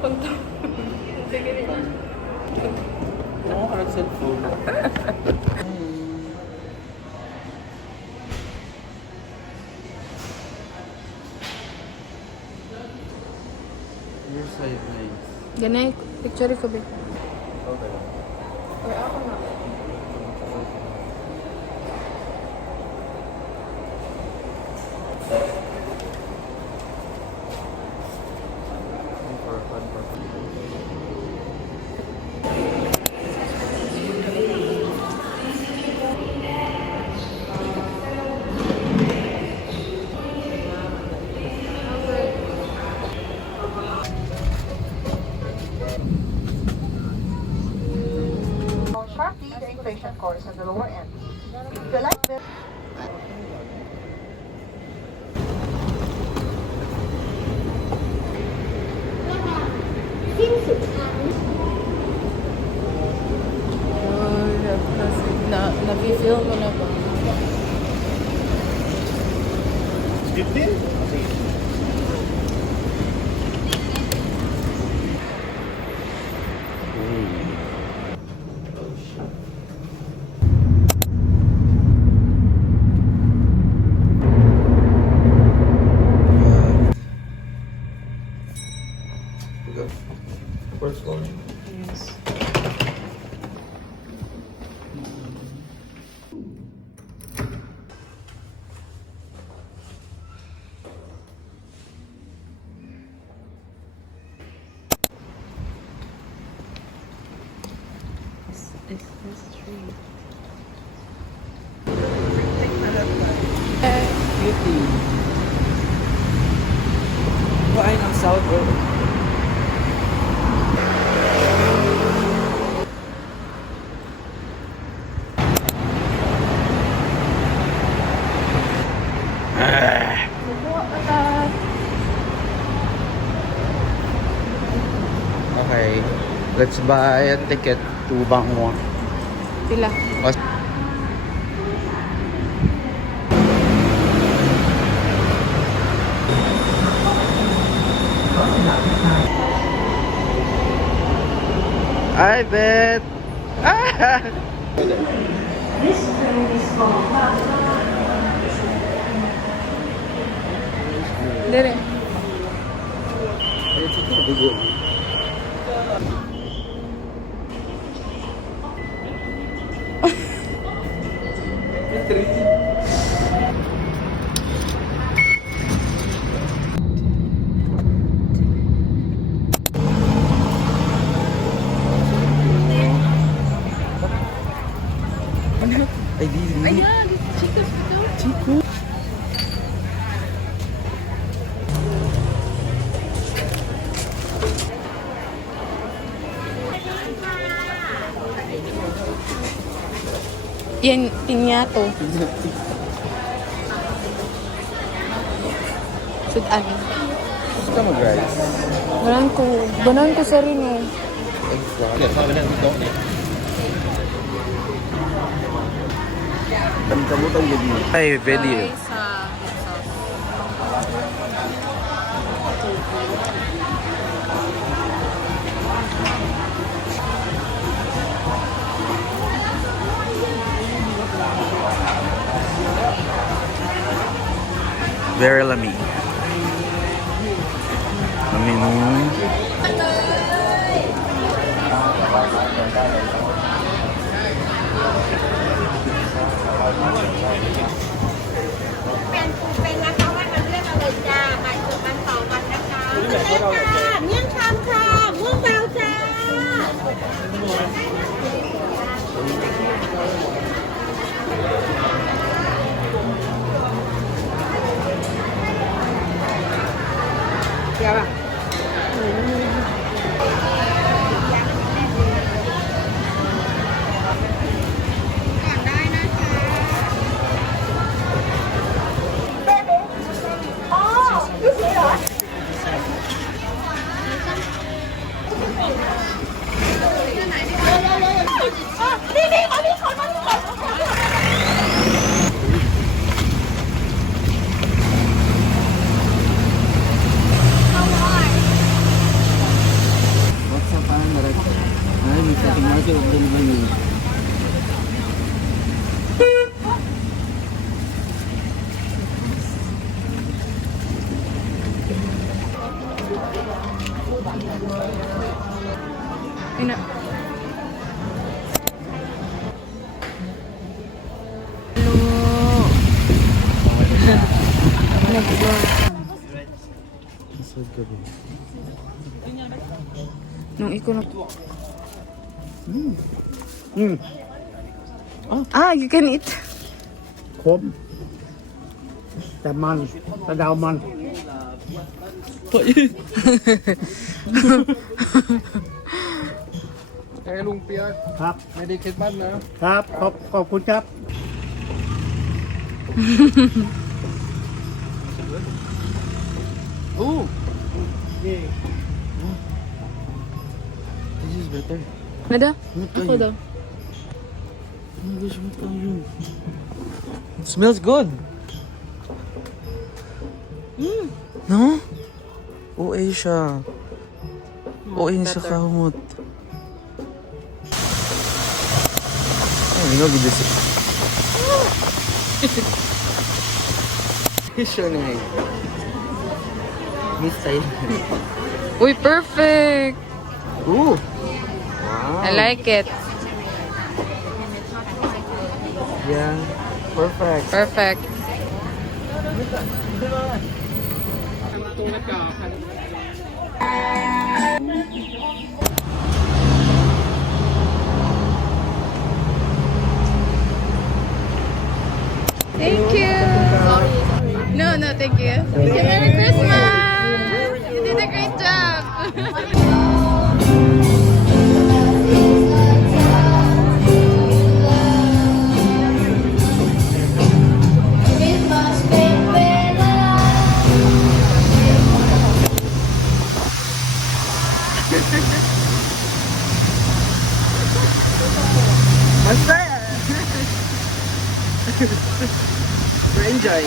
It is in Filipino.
Punta. Sige rin. Oo, ka nag-cellphone. Your side nice. Ganay, picture ko ba? Okay. Or ako na. Sharply the inflation course at the lower end. If you like this, Na-feel ko na ba? 15? First one. Yes. Is this tree? Beauty. Kain ang South bro. Okay, let's buy a ticket to Bangwon. Pila? I bet. Dire. Ay, di. Ayan, chicos ko to. Chico. Yan, pinyato. Sudan. Gusto ka mag-rice? Banan ko sa rin eh. Kamutang video. Ay, video. Sa Very lamig. Lamig. Ina. Nung iko na... Ah, you can eat. คมแต่มันแต่ดาวมัน ไอ้ลุงเปียก ครับ ไม่ได้คิดมันนะครับ ขอบคุณครับ อู้ This is better. Nada? Ako daw. Smells good. No? OA siya. OA niya sa kamot. Ay, no, gid siya. Siya na eh. Miss Thailand. Uy, perfect! Ooh! Wow! I like it. Yeah, perfect. Perfect. Thank you. No, thank you. Merry Christmas. You did a great job. Masaya! Enjoy!